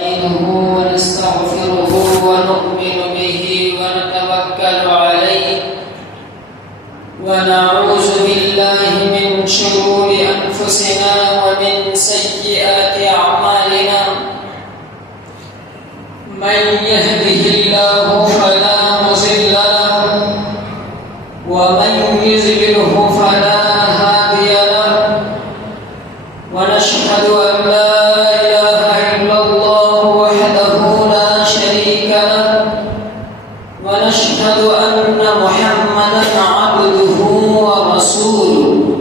نستعينه ونستغفره ونؤمن به ونتوكل عليه ونعوذ بالله من شرور أنفسنا ومن سيئات أعمالنا من يهده الله فلا مضل له ومن يضلله فلا هادي له ونشهد أن لا ونشهد أن محمدًا عبده ورسوله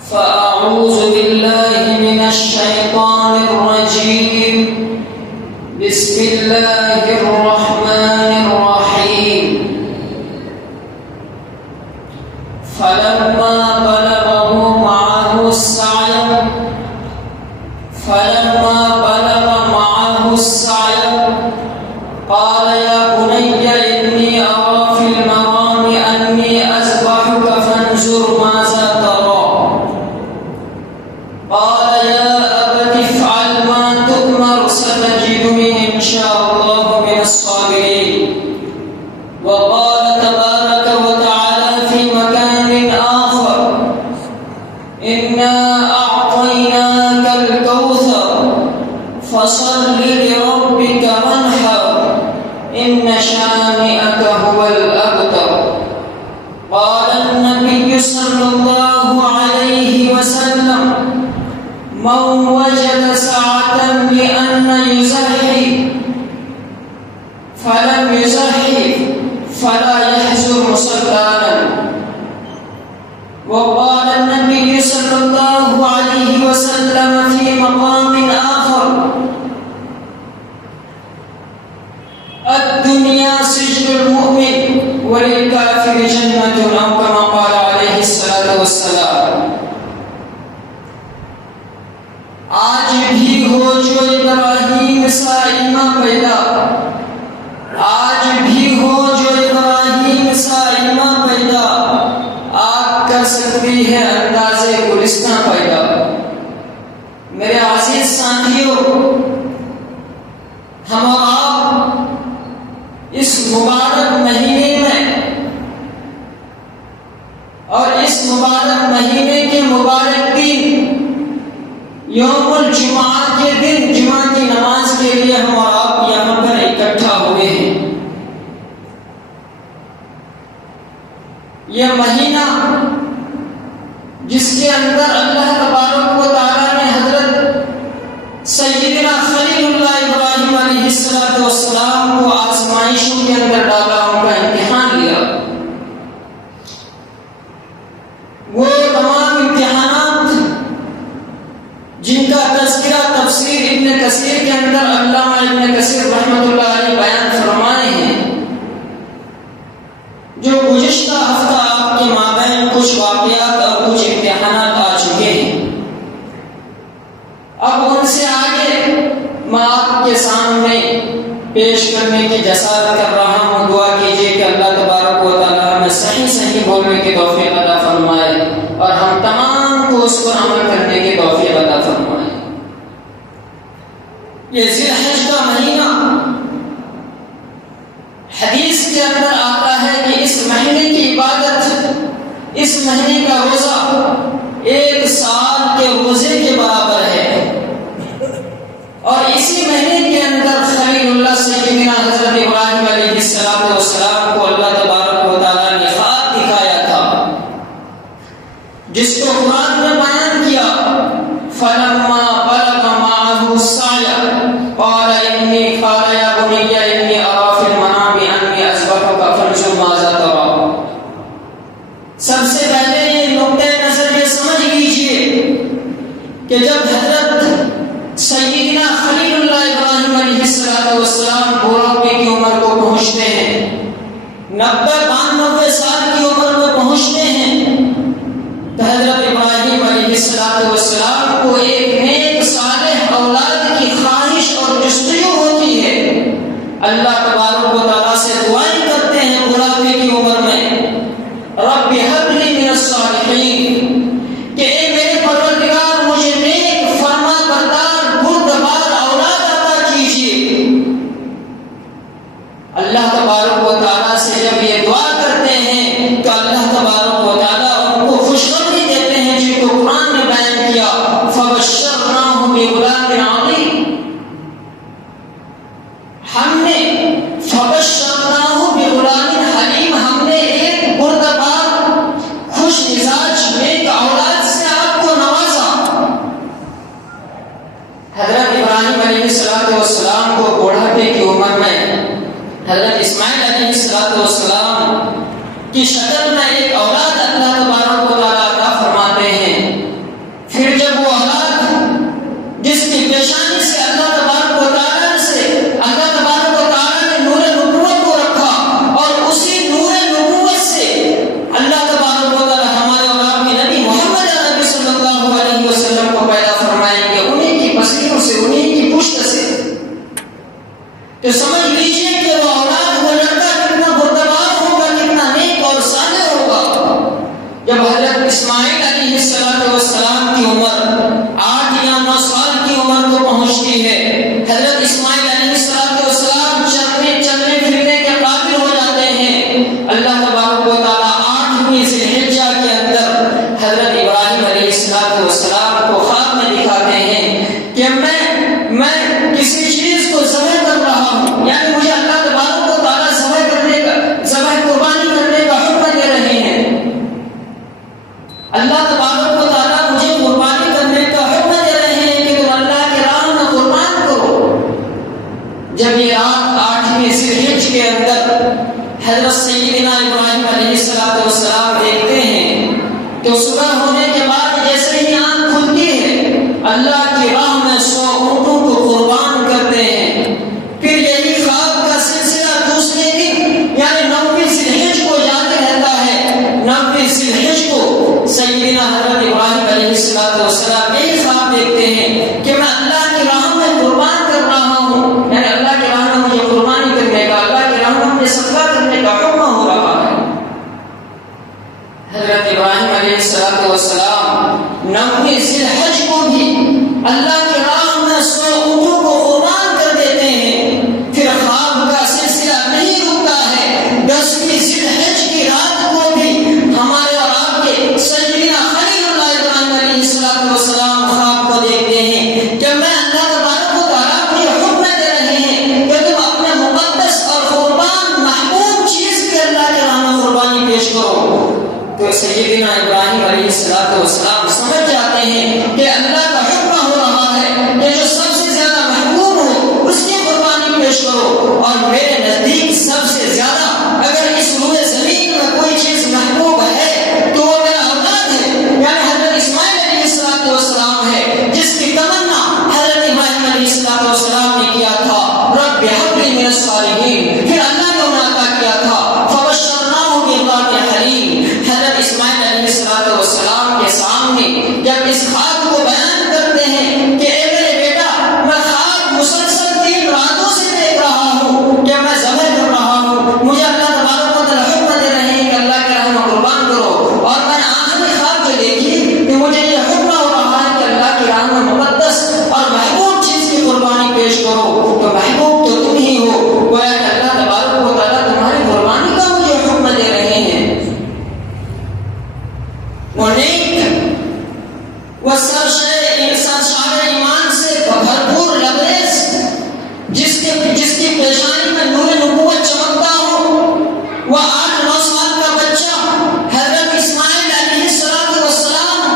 فأعوذ بالله من الشيطان الرجيم بسم الله الرحمن الرحيم فلما بلغ معه السعي قال يا بني إني أرى في المنام أني أذبحك فانظر ماذا ترى قال يا أبت افعل ما تؤمر ستجدني إن شاء الله من الصابرين وقال تبارك وتعالى في مكان آخر إنا أعطيناك الكوثر فصل لربك وانحر إن شانئك هو الأبتر قال النبي صلى الله عليه وسلم من وجد سعة لأن يزحي فلم يزحي فلا يحزر سلطانا وقال النبي صلى الله عليه وسلم في مقام آخر الدنيا سجن المؤمن وللكافر جنة أو كما قال عليه الصلاة والسلام آج بھی ہو جو ابراہیم سا ایمان پیدا آج بھی ہو جو ابراہیم سا ایمان پیدا آگ کر سکتی ہے انداز گلستان پیدا میرے عزیز ساتھیوں ہم اور آپ اس مبارک مہینے میں اور اس مبارک مہینے کے مبارک دن یوم الجمعہ کے دن جمعہ کی نماز کے لیے ہم اور آپ یہاں پر اکٹھا ہوئے ہیں یہ مہینہ جس کے اندر اللہ تبارک و تعالیٰ نے حضرت سیدنا خلیل اللہ ابراہیم علیہ السلام کو آزمائشوں کے اندر ڈالا ان کا امتحان لیا وہ تمام امتحانات جن کا تذکرہ تفسیر ابن کثیر کے اندر علامہ ابن کثیر رحمۃ اللہ علیہ بیان فرمائے ہیں جو گزشتہ ہفتہ آپ کے مابین کچھ واقعات اور کچھ امتحانات آ چکے ہیں اب ان سے آگے میں آپ کے سامنے پیش کرنے کی جسارت کر رہا ہوں دعا کیجیے کہ اللہ تبارک و تعالیٰ ہمیں صحیح بولنے کی توفیق عطا فرمائے اور ہم تمام کو اس پر عمل کرنے کی توفیق عطا فرمائے یہ ذی الحج کا مہینہ حدیث کے اندر آتا ہے کہ اس مہینے کی عبادت اس مہینے کا روزہ 1 سال کے روزے کے برابر ہے اور اسی مہینے کے اندر خلیل اللہ سیدنا حضرت ابراہیم علیہ السلام کو اللہ تبارک و تعالیٰ نے خواب دکھایا تھا جس کو قرآن میں بیان کیا فلما بلغ معه السعي قال يا بني إني أرى في المنام أني أذبحك فانظر ماذا ترى سب سے پہلے یہ نقطۂ نظر یہ سمجھ لیجئے کہ جب حضرت سیدنا خلیل اللہ ابراہیم علیہ السلام بوڑھاپے کی عمر کو پہنچتے ہیں 90-92 سال کی عمر میں پہنچتے ہیں تو حضرت ابراہیم علیہ السلام کو ایک نیک صالح اولاد کی خواہش اور جستجو ہوتی ہے اللہ تبارک و تعالیٰ سے دعائیں کرتے ہیں بوڑھاپے کی عمر میں رب هب لي من الصالحین کہ اے میرے پروردگار مجھے نیک فرما بردار بردبار حضرت ابراہیم علیہ السلام کو بوڑھاپے کی عمر میں حضرت اسماعیل علیہ السلام کی شکل میں ایک اولاد اللہ تبارک و تعالیٰ عطا فرماتے ہیں. پھر جب وہ اولاد جس کی پیشانی سے اللہ تبارک و تعالیٰ نے نور نبوت کو رکھا اور اسی نور نبوت سے اللہ تبارک و تعالیٰ ہمارے اور آپ کے نبی محمد عربی صلی اللہ علیہ وسلم کو پیدا فرمائیں گے انہیں کی پسلیوں سے, انہیں کی پشت سے. تو سمجھ لیجئے کہ وہ اولاد, وہ لڑکا کتنا بردبار ہوگا, کتنا نیک اور صالح ہوگا. جب حضرت اسماعیل علیہ السلام کی عمر 8 یا 9 سال کی عمر کو پہنچتی ہے, حضرت اسماعیل علیہ السلام چلنے پھرنے کے قابل ہو جاتے ہیں. اللہ تبارک و تعالیٰ 8ویں ذی الحجہ کے اندر حضرت ابراہیم علیہ السلام کو خواب میں دکھاتے ہیں کہ میں کسی چیز کو ذبح کر رہا ہوں, یعنی مجھے اللہ تبارک و تعالیٰ ذبح قربانی کرنے کا حکم دے رہے ہیں. اللہ تبارک و تعالیٰ مجھے قربانی کرنے کا حکم دے رہے ہیں کہ تم اللہ کے راہ میں قربان کرو. جب یہ رات 8ویں ذی الحجہ کے اندر حضرت سیدنا ابراہیم علیہ السلام دیکھتے ہیں تو صبح ہونے کے بعد جیسے ہی آنکھ کھلتی ہے اللہ کی راہ میں 100 اونٹوں کو قربان کرتے ہیں. پھر یہی خواب کا سلسلہ دوسرے دن یعنی 9ویں ذی الحجہ کو جاتے رہتا ہے. 9ویں ذی الحجہ کو سیدنا حضرت ابراہیم علیہ السلام یہی خواب دیکھتے ہیں کہ میں اللہ کی راہ میں قربان کر رہا ہوں, یعنی اللہ کی راہ میں مجھے قربانی کرنے کا, اللہ کی راہ میں مجھے صدقہ کرنے کا حکم ہو رہا ہے. حضرت ابراہیم علیہ السلام 9ویں ذی الحجہ کو بھی اللہ کی راہ میں 100 اونٹوں کو قربان کر دیتے ہیں. پھر خواب کا سلسلہ نہیں رکتا ہے. 10ویں ذی الحجہ کی رات کو بھی ہمارے اور آپ کے سیدنا خلیل اللہ ابراہیم علیہ السلام خواب کو دیکھتے ہیں کہ میں اللہ تبارک و تعالیٰ مجھے حکم دے رہے ہیں کہ تم اپنے مقدس اور قربان محبوب چیز کے اللہ کے راہ میں قربانی پیش کرو. تو سیدنا ابراہیم علیہ السلام سمجھ جاتے ہیں کہ اللہ کا حکم ہو رہا ہے کہ جو سب سے زیادہ محبوب ہو اس کی قربانی پیش کرو. اور میرے نزدیک سب سے زیادہ اگر اس روئے زمین میں کوئی چیز محبوب ہے تو وہ میرا اولاد ہے, یعنی حضرت اسماعیل علیہ السلام ہے, جس کی تمنا حضرت ابراہیم علیہ السلام نے کیا تھا رب هب لي من الصالحین. پھر اللہ نے انہیں عطا کیا تھا فبشرناه بغلام حلیم. حضرت اسماعیل علیہ السلام کے سامنے جب اس خواب کو بیان کرتے ہیں کہ اے میرے بیٹا, میں خواب مسلسل 3 راتوں سے دیکھ رہا ہوں کہ میں ذبح کر رہا ہوں, مجھے اللہ تبارک و تعالیٰ حکم دے رہے ہیں کہ اللہ کے راہ میں قربان کرو, اور میں نے آخری خواب جو دیکھی کہ مجھے یہ حکم ہو رہا ہے کہ اللہ کے راہ میں مقدس اور محبوب چیز کی قربانی پیش کرو. تو محبوب تو تم ہی ہو, گویا کہ اللہ تبارک و تعالیٰ تمہاری قربانی کا مجھے حکم دے رہے ہیں. وہ نیک, وہ سرشار ایمان سے بھرپور لبریز, جس کی پیشانی میں نور نبوت چمکتا ہو, وہ 8-9 سال کا بچہ حضرت اسماعیل علیہ السلام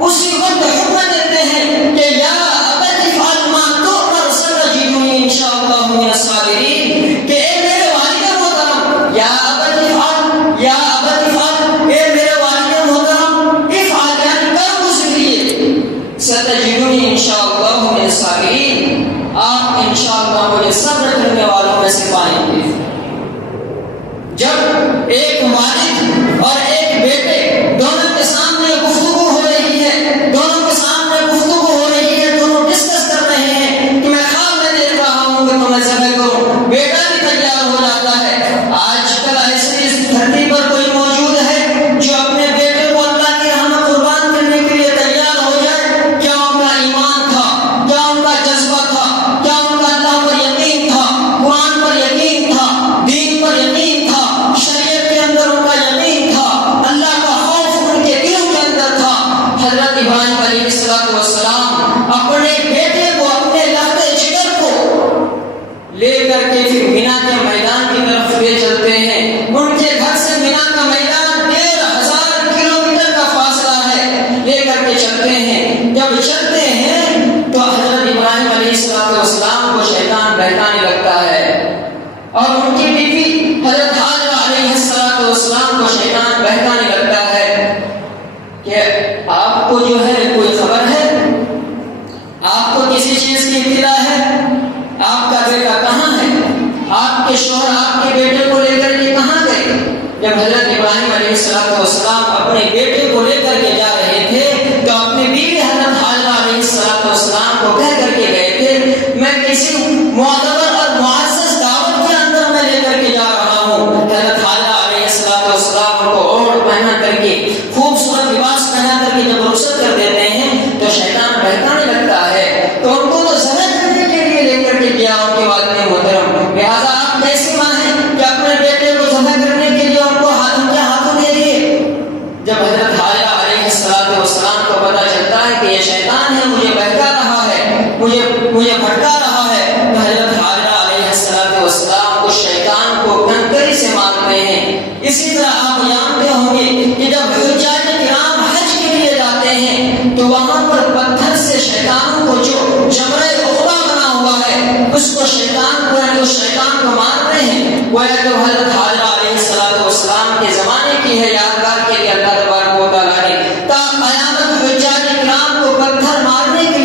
اسی وقت حکم دیتے ہیں کہ یا ابت افعل ما تؤمر ستجدنی ان شاء اللہ من الصابرین. کہ اے میرے والد محترم, یا ابت افعل, یا ابت افعل, اے میرے والد محترم, افعل یعنی کر گزریے, ستجدنی ان شاء اللہ من الصابرین, آپ انشاءاللہ مجھے صبر کرنے والوں میں سے پائیں گے. جب ایک والد اور ایک بیٹے دونوں کے سامنے گفتگو ہو رہی ہے, دونوں ڈسکس کر رہے ہیں کہ میں خواب میں دیکھ رہا ہوں کہ تمہیں ذبح کروں, بیٹا بھی تیار ہو جاتا ہے. آج کل ایسے اس دھرتی پر کوئی موجود ہے جو اپنے بیٹے کو اللہ کے راہ میں قربان کرنے کے لیے تیار ہو جائے؟ کیا ان کا ایمان تھا, کیا ان کا جذبہ تھا, کیا ان کا اللہ پر یقین تھا؟ جب حضرت ابراہیم علیہ السلام اپنے بیٹے کو لے کر کے جا رہے تھے تو اپنی بیوی حضرت حاجرہ علیہ السلام کو کہہ کر کے گئے تھے میں کسی معتبر اور معزز دعوت کے اندر میں لے کر کے جا رہا ہوں. حضرت حاجرہ علیہ السلام کو اوڑھ پہنا کر کے خوبصورت لباس پہنا کر کے جب رخصت کر دیتے ہیں تو شیطان بہکانے لگتا ہے. تو ان کو تو ذبح کرنے کے لیے لے کر کے گیا ان کے والد محترم. لہٰذا آپ کیسی ماں ہیں کہ اپنے بیٹے کو ذبح کرنے کے لیے ان کو ان کے ہاتھوں دے دیے. جب حضرت حاجرہ علیہ السلام کو پتہ چلتا ہے کہ یہ شیطان ہے مجھے بہکا رہا ہے مجھے بھٹکا رہا ہے تو حضرت حاجرہ علیہ السلام اس شیطان کو کنکری سے مارتے ہیں. اسی طرح آپ جانتے ہوں گے کہ جب حجاج کرام حج کے لیے جاتے ہیں تو وہاں پر پتھر سے شیطانوں کو جو جمرہ عقبہ بنا ہوا ہے اس شیطان کو مارتے ہیں. وہ تو حضرت حاجرہ علیہ السلام کے زمانے کی ہے یادگار کے لیے اللہ تبارک و تعالیٰ نے تا قیامت حجاج کرام کو پتھر مارنے کے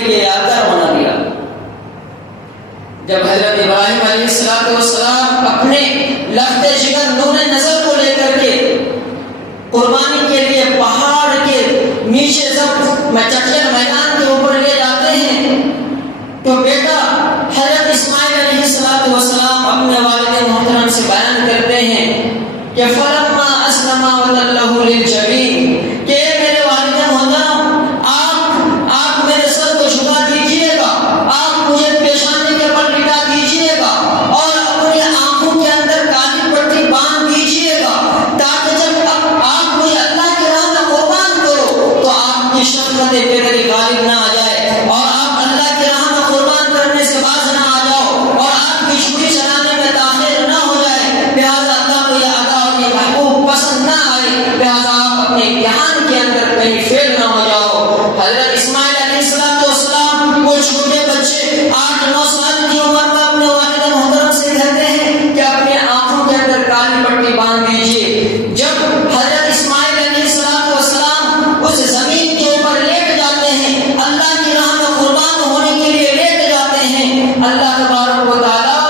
لیے یادگار بنا دیا. جب حضرت ابراہیم علیہ السلام اپنے لخت جگر نور نظر کو لے کر کے قربانی کے لیے پہاڑ کے نیچے چٹیل میدان کے اوپر لے جاتے ہیں تو بیٹا حضرت اسماعیل علیہ السلام اپنے والد محترم سے بیان کرتے ہیں کہ فلما اسلم وتلہ للجبین کہ میرے والد محترم آپ میرے سر کو جھکا دیجئے گا, آپ مجھے پیشانی کے پر لٹا دیجئے گا اور اپنی آنکھوں کے اندر کالی پٹی باندھ دیجئے گا تاکہ جب آپ مجھے اللہ کی راہ میں قربان کرو تو آپ کی شفقت پدری غالب نہ آ جائے اور آپ اللہ کی راہ میں قربان کرنے سے باز نہ آ جاؤ اور آپ کی چھری چلانے میں تاخیر نہ ہو جائے. لہٰذا اللہ کو یہ ادا اور یہ محبوب پسند نہ آئے. لہٰذا آپ اپنے امتحان کے اندر کہیں فیل نہ ہو جاؤ. حضرت اسماعیل علیہ السلام وہ چھوٹے بچے 8-9 سال کی عمر میں اپنے والد محترم سے کہتے ہیں کہ اپنے آنکھوں کے اندر کالی پٹی باندھ دیجیے. جب حضرت اسماعیل علیہ السلام اس زمین کے اوپر لیٹ جاتے ہیں اللہ کی راہ میں قربان ہونے کے لیے لیٹ جاتے ہیں اللہ تبارک و تعالیٰ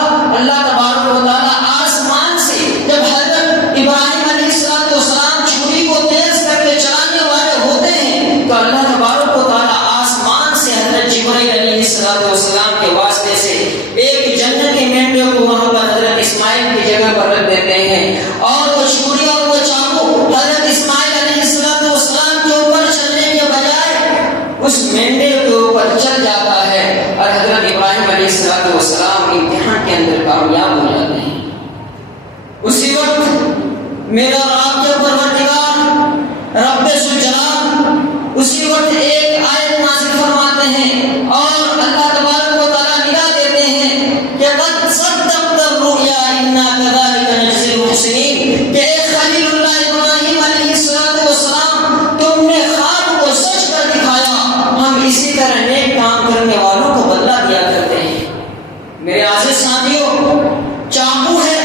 آسمان سے جب حضرت ابراہیم علیہ السلام چھری کو تیز کر کے چلانے والے ہوتے ہیں تو اللہ تبارک و تعالیٰ آسمان سے حضرت جبرائیل علیہ السلام کے واسطے سے ایک جنتی مینڈے کو وہاں پر حضرت اسماعیل کی جگہ پر رکھ دیتے ہیں اور وہ چھری اور وہ چاقو حضرت اسماعیل علیہ السلام کے اوپر چلنے کے بجائے اس مینڈے کے اوپر چل جاتا ہے اور حضرت ابراہیم علیہ السلام امتحان کے اندر کامیاب ہو جاتے ہیں. اسی وقت میرا اور آپ کے پروردگار رب ذوالجلال اسی وقت ایک آیت نازل فرماتے ہیں اور اللہ تبارک و تعالیٰ ندا دیتے ہیں کہ قد صدقت الرؤیا انا كذلك نجزي المحسنین کہ اے خلیل اللہ ابراہیم علیہ السلام تم نے خواب کو سچ کر دکھایا, ہم اسی طرح نیک کام کرنے والوں کو بدلہ دیا کرتے ہیں. میرے عزیز ساتھیوں, چاقو ہے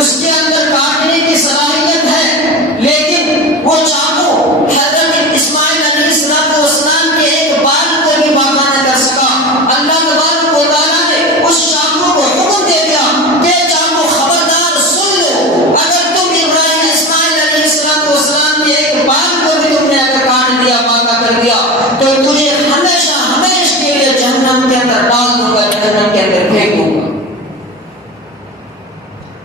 اس کے اندر کاٹنے کی صلاحیت ہے لیکن وہ چاقو حضرت اسماعیل علیہ السلام کے ایک بال کو بھی باقا نہ کر سکا. اللہ تبارک و تعالیٰ نے اس چاقو کو حکم دے دیا کہ چاقو خبردار سن لو, اگر تم اسماعیل علیہ السلام کے ایک بال کو بھی تم نے اگر کاٹ دیا باقا کر دیا تو تجھے ہمیشہ کے لیے جہنم کے اندر ڈال دوں گا, جہنم کے اندر پھینک دوں گا.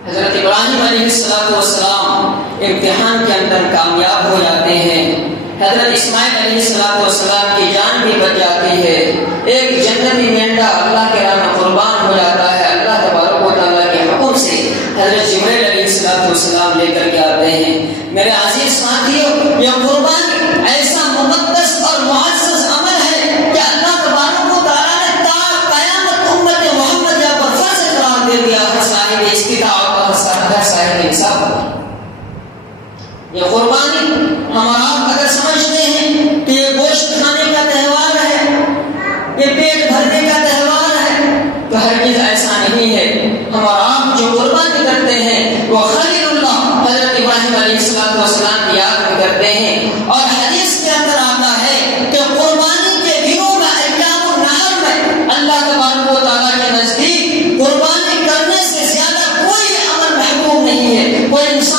حضرت ابراہیم علیہ السلام امتحان کے اندر کامیاب ہو جاتے ہیں. حضرت اسماعیل علیہ السلام کی جان بھی بچ جاتی ہے. ایک جنتی مینڈا اللہ کے راہ میں قربان ہو جاتا ہے. اللہ تبارک و تعالیٰ کے حکم سے حضرت جبرائیل علیہ السلام لے کر کے آتے ہیں. میرے عزیز ساتھیوں, یہ قربانی ایسا مقدس اور معزز عمل ہے کہ اللہ تبارک و تعالیٰ نے تا قیامت امت محمدیہ پر فرض قرار دے دیا ہے صاحب استطاعت اور صاحب انصاف. یہ قربانی ہم آپ اگر سمجھتے ہیں کہ یہ گوشت کھانے کا تہوار ہے, یہ پیٹ بھرنے کا تہوار ہے, تو ہرگز ایسا نہیں ہے. ہم آپ جو قربانی کرتے ہیں وہ خلیل اللہ حضرت ابراہیم علیہ السلام کی یاد میں کرتے ہیں. اور حدیث کے اندر آتا ہے کہ قربانی کے دنوں میں ایام النحر میں اللہ تبارک و تعالیٰ کے نزدیک قربانی کرنے سے زیادہ کوئی عمل محبوب نہیں ہے. کوئی انسان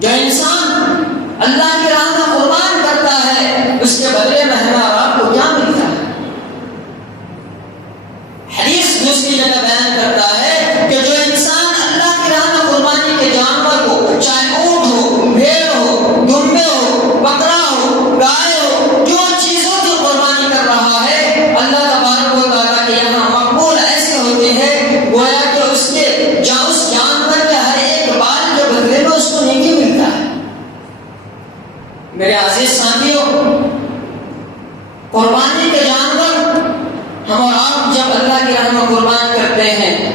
جو انسان اللہ کی راہ میں قربان کرتا ہے اس کے بدلے میں ہمیں اور آپ کو کیا ملتا ہے؟ حدیث دوسری جگہ بیان کرتا ہے کہ جو انسان اللہ کی راہ میں قربانی کے جانور کو، چاہے اونٹ ہو، بھیڑ ہو، دمبے ہو، بکرا ہو، گائے ہو، جو چیزوں کی قربانی کر رہا ہے، اللہ تبارک و تعالیٰ کے یہاں مقبول ایسے ہوتے ہیں گویا کہ اس جانور کے ہر ایک بال کے بدلے میں اس کو نیکی ملتا ہے۔ میرے عزیز ساتھیوں، قربانی کے جانور ہم اور آپ جب اللہ کی راہ میں قربان کرتے ہیں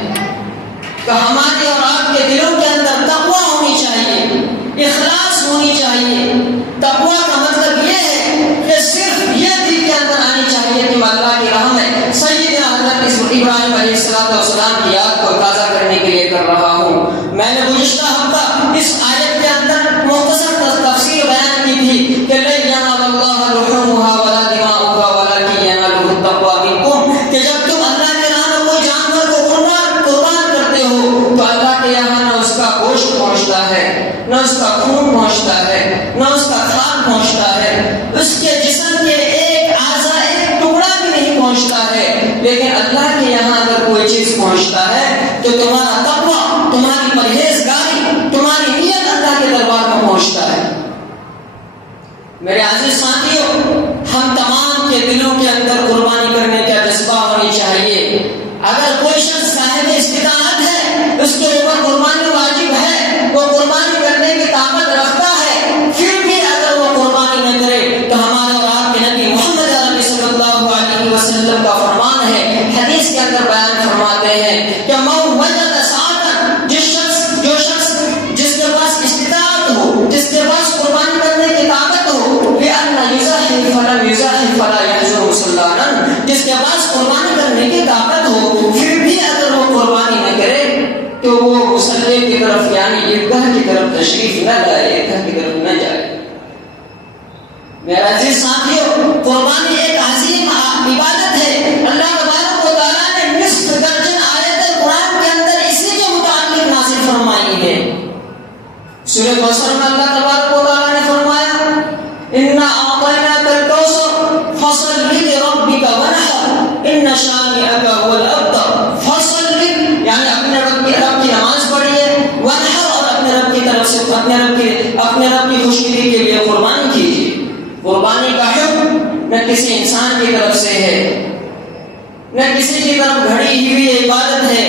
تو ہمارے اور آپ کے دلوں کے اندر تقویٰ ہونی چاہیے، اخلاص ہونی چاہیے۔ تقویٰ کا مطلب یہ ہے کہ صرف یہ دل کے اندر آنی چاہیے کہ میں اللہ کی راہ میں سیدنا حضرت ابراہیم علیہ السلام کی یاد کو تازہ کرنے کے لیے کر رہا ہوں۔ میں نے گزشتہ ہفتہ اس آیت کے اندر مختصر تفسیر بیان کی تھی کہ لن ینال اللہ لحومها ولا دماؤها ولکن ینالہ التقوی منکم، کہ جب تم اللہ کے راہ میں کوئی جانور کو قربان کرتے ہو تو اللہ کے یہاں نہ اس کا گوشت پہنچتا ہے، نہ اس کا خون پہنچتا ہے، نہ اس کا کھال پہنچتا ہے، اس کے جسم کے ایک اعضا، ایک ٹکڑا بھی نہیں پہنچتا ہے، لیکن اللہ کے یہاں اگر کوئی چیز پہنچتا ہے تو تمہارا تقویٰ، تمہاری پرہیزگاری، تمہاری نیت اللہ کے دربار میں پہنچتا ہے۔ میرے عزیز ساتھیوں، ہم تمام کے دلوں کے اندر قربانی کرنے کا جذبہ ہونی چاہیے۔ اگر کوئی شخص صاحب استطاعت ہے، اس کے اوپر قربانی واجب ہے، وہ قربانی کرنے کی طاقت رکھتا ہے، پھر بھی اگر وہ قربانی نہ کرے تو ہمارے اور آپ کے نبی محمد عربی صلی اللہ علیہ وسلم کا فرمان ہے، حدیث کے اندر بیان فرماتے ہیں کہ من وجد ساعتا، جو شخص جس کے پاس استطاعت ہو، جس کے پاس قربانی کرنے کی طاقت ہو، لأن یزاحف فلم یزاحف فلا یحزن مسلانا، جس کے پاس قربانی کرنے کی طاقت ہو پھر بھی اگر وہ قربانی نہ کرے تو وہ مصلی کی طرف یعنی عیدگاہ کی طرف تشریف نہ لائے، عیدگاہ کی طرف نہ جائے۔ میرا عزیز ساتھیوں، قربانی ایک عظیم عبادت ہے۔ اللہ تبارک و تعالیٰ نے نصف درجن آیت قرآن کے اندر اسی کے متعلق نازل فرمائی ہے۔ سورہ کوثر میں اللہ تبارک و تعالیٰ نے فرمایا اِنَّا أَعْطَيْنَاكَ الْكَوْثَرَ فَصَلِّ لِرَبِّكَ وَانْحَرْ إِنَّ شَانِئَكَ هُوَ الْأَبْتَرُ، فَصَلِّ یعنی اپنے رب کی نماز پڑھیے، وانحر اور اپنے رب کی طرف سے اپنے رب کی خوشنودی کے لیے قربانی کیجیے۔ قربانی کا حکم نہ کسی انسان کی طرف سے ہے، نہ کسی کی طرف گھڑی ہوئی عبادت ہے،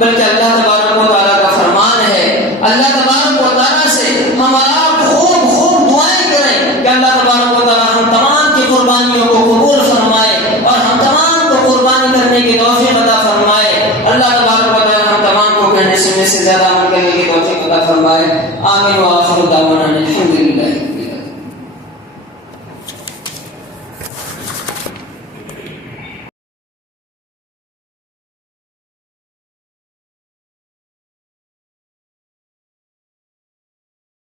بلکہ اللہ تبارک و تعالیٰ کا فرمان ہے۔ اللہ تبارک و تعالیٰ سے ہمارا خوب دعائیں کریں کہ اللہ تبارک و تعالیٰ ہم تمام کی قربانیوں کو قبول فرمائے اور ہم تمام کو قربانی کرنے کی توفیق عطا فرمائے۔ اللہ تبارک و تعالیٰ ہم تمام کو کہنے سننے سے زیادہ عمل کرنے کی توفیق عطا فرمائے۔ آمین و آخر دعوانا الحمد